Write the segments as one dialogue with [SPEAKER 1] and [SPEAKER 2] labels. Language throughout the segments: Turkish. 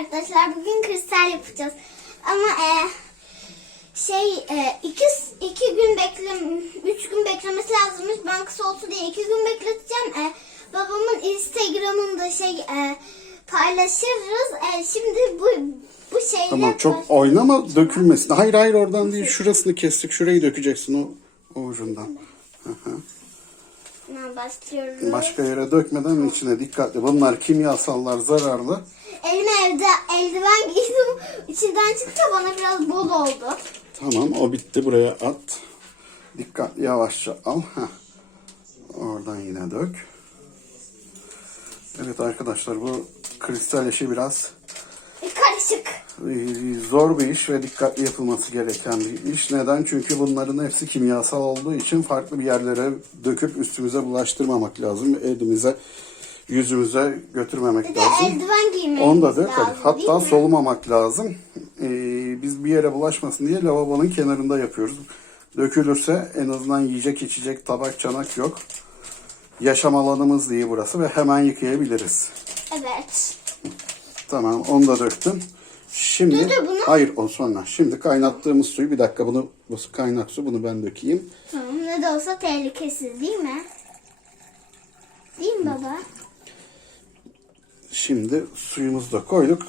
[SPEAKER 1] arkadaşlar bugün kristal yapacağız. Ama e, şey e, iki, iki gün beklem üç gün beklemesi lazımmış. Ben kısa olsun diye iki gün bekleteceğim. E, babamın Instagram'ında şey e, paylaşırız. E, şimdi bu bu şeyle Tamam çok
[SPEAKER 2] baş- oynama dökülmesin. Hayır hayır oradan değil. Şurasını kestik. Şurayı dökeceksin o, o ucundan. Hı hı.
[SPEAKER 1] Hemen başlıyoruz.
[SPEAKER 2] Başka yere dökmeden içine dikkatli. Bunlar kimyasallar zararlı.
[SPEAKER 1] Elime evde eldiven giydim. İçinden çıktı bana biraz bol oldu.
[SPEAKER 2] Tamam o bitti. Buraya at. Dikkatli yavaşça al. Heh. Oradan yine dök. Evet arkadaşlar bu kristal işi biraz
[SPEAKER 1] karışık.
[SPEAKER 2] Ee, zor bir iş ve dikkatli yapılması gereken bir iş. Neden? Çünkü bunların hepsi kimyasal olduğu için farklı bir yerlere döküp üstümüze bulaştırmamak lazım. Elimize, yüzümüze götürmemek Bir lazım.
[SPEAKER 1] eldiven giymemiz Onu da lazım hadi. Hatta mi?
[SPEAKER 2] solumamak lazım. Ee, biz bir yere bulaşmasın diye lavabonun kenarında yapıyoruz. Dökülürse en azından yiyecek içecek tabak çanak yok. Yaşam alanımız değil burası ve hemen yıkayabiliriz.
[SPEAKER 1] Evet.
[SPEAKER 2] Tamam onu da döktüm. Şimdi dur, bunu- hayır o sonra. Şimdi kaynattığımız suyu bir dakika bunu bu kaynak su bunu ben dökeyim.
[SPEAKER 1] Tamam ne de olsa tehlikesiz değil mi? Değil mi baba?
[SPEAKER 2] Şimdi suyumuzu da koyduk.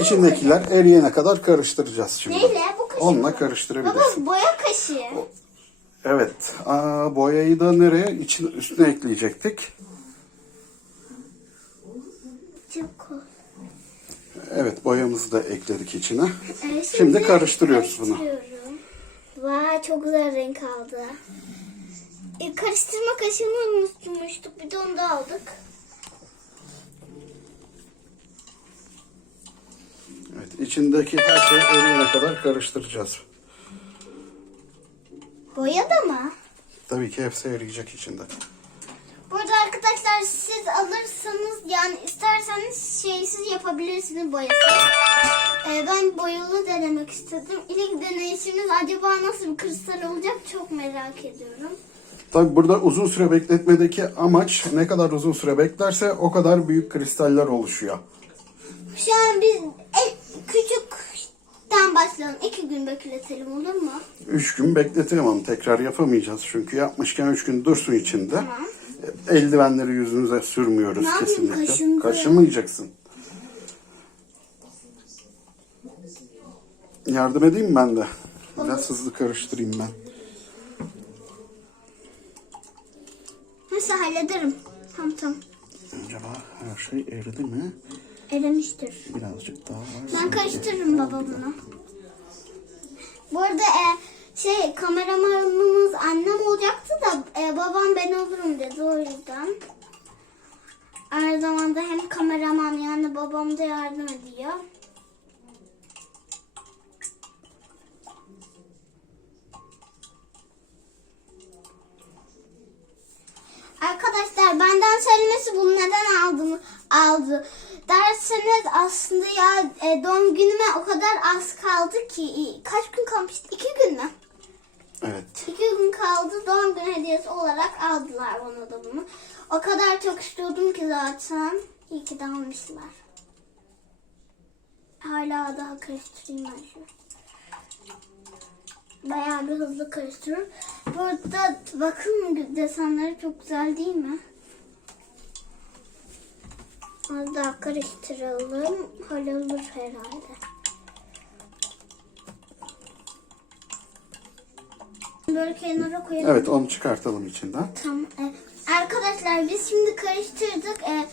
[SPEAKER 2] İçindekiler eriyene kadar karıştıracağız şimdi. Neyle? Bu kaşık Onunla mı? karıştırabilirsin. Baba
[SPEAKER 1] boya kaşığı.
[SPEAKER 2] Evet. Aa, boyayı da nereye? İçine, üstüne ekleyecektik. Çok cool. Evet boyamızı da ekledik içine. Ee, Şimdi karıştırıyoruz bunu.
[SPEAKER 1] Vay çok güzel renk aldı. E, karıştırma kaşığını unutmuştuk. Bir de onu da aldık.
[SPEAKER 2] Evet içindeki her şey eriyene kadar karıştıracağız.
[SPEAKER 1] Boya da mı?
[SPEAKER 2] Tabii ki hepsi eriyecek içinde.
[SPEAKER 1] Bu arada arkadaşlar siz alırsanız yani isterseniz şeysiz yapabilirsiniz boyasız. Ee, ben boyalı denemek istedim. İlk deneyişimiz acaba nasıl bir kristal olacak çok merak ediyorum.
[SPEAKER 2] Tabi burada uzun süre bekletmedeki amaç ne kadar uzun süre beklerse o kadar büyük kristaller oluşuyor.
[SPEAKER 1] Şu an biz en küçükten başlayalım. İki gün bekletelim olur mu?
[SPEAKER 2] Üç gün bekletelim ama tekrar yapamayacağız çünkü yapmışken üç gün dursun içinde. Tamam. Eldivenleri yüzümüze sürmüyoruz Ne kesinlikle. kaşındı? Kaşınmayacaksın. Yardım edeyim ben de? Biraz hızlı karıştırayım ben.
[SPEAKER 1] Nasıl hallederim? Tamam tamam.
[SPEAKER 2] Acaba her şey eridi mi?
[SPEAKER 1] Erimiştir.
[SPEAKER 2] Birazcık daha var. Ben
[SPEAKER 1] karıştırırım baba bunu. Bu arada e, şey kameramanımız annem olacaktı da e, babam ben olurum dedi o yüzden. Aynı zamanda hem kameraman yani babam da yardım ediyor. Arkadaşlar benden söylemesi bunu neden aldım aldı derseniz aslında ya e, doğum günüme o kadar az kaldı ki kaç gün kalmıştı? İki gün mü? Evet. İki gün kaldı doğum günü hediyesi olarak aldılar bana da bunu. O kadar çok istiyordum ki zaten. İyi ki de almışlar. Hala daha karıştırayım ben şunu. Bayağı bir hızlı karıştırıyorum. Burada bakın desenleri çok güzel değil mi? Az daha karıştıralım. Hallolur herhalde. Böyle kenara koyalım. Evet onu
[SPEAKER 2] çıkartalım içinden.
[SPEAKER 1] Tamam. e, arkadaşlar biz şimdi karıştırdık. E,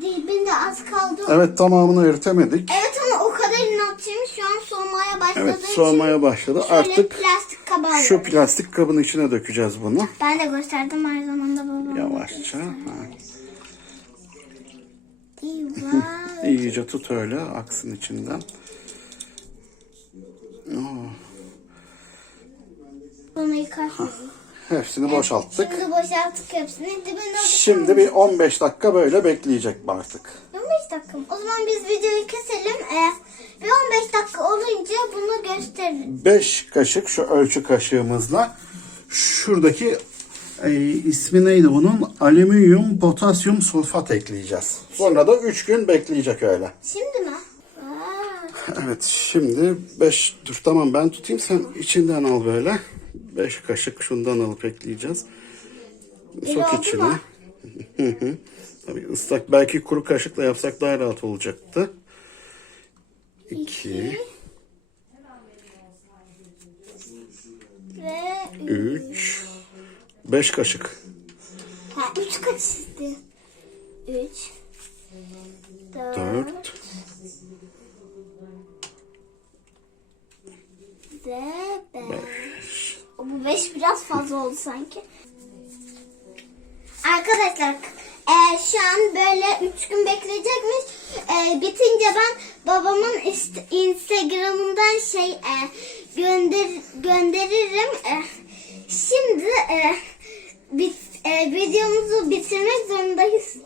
[SPEAKER 1] dibinde az kaldı. Evet
[SPEAKER 2] tamamını eritemedik.
[SPEAKER 1] Evet ama o kadar inatçıyım. Şu an soğumaya başladığı Evet soğumaya başladı. Artık plastik kaba şu
[SPEAKER 2] plastik kabın içine dökeceğiz bunu.
[SPEAKER 1] Ben de gösterdim her zaman da babam.
[SPEAKER 2] Yavaşça. İyice tut öyle aksın içinden.
[SPEAKER 1] Oo, Bunu yıkarsın.
[SPEAKER 2] hepsini boşalttık. Şimdi
[SPEAKER 1] boşalttık hepsini. Dibinde
[SPEAKER 2] Şimdi bir 15 dakika böyle bekleyecek artık.
[SPEAKER 1] 15 dakika mı? O zaman biz videoyu keselim. E, bir 15 dakika olunca bunu gösteririz.
[SPEAKER 2] 5 kaşık şu ölçü kaşığımızla şuradaki e, ismi neydi bunun? Alüminyum potasyum sulfat ekleyeceğiz. Sonra da 3 gün bekleyecek öyle. Şimdi mi? Evet şimdi 5 dur tamam ben tutayım sen içinden al böyle. 5 kaşık şundan alıp ekleyeceğiz.
[SPEAKER 1] İyi Sok içine. mu? Hı
[SPEAKER 2] hı. Tabii ıslak belki kuru kaşıkla yapsak daha rahat olacaktı.
[SPEAKER 1] 2 Ve 3
[SPEAKER 2] 5 kaşık.
[SPEAKER 1] ha, üç kaçtı? Üç.
[SPEAKER 2] Dört. 4
[SPEAKER 1] Ve beş. Bu beş biraz fazla oldu sanki. Arkadaşlar e, şu an böyle üç gün bekleyecekmiş. E, bitince ben babamın ist- Instagram'ından şey e, gönder gönderirim. E, şimdi e, bit, e, videomuzu bitirmek zorundayız.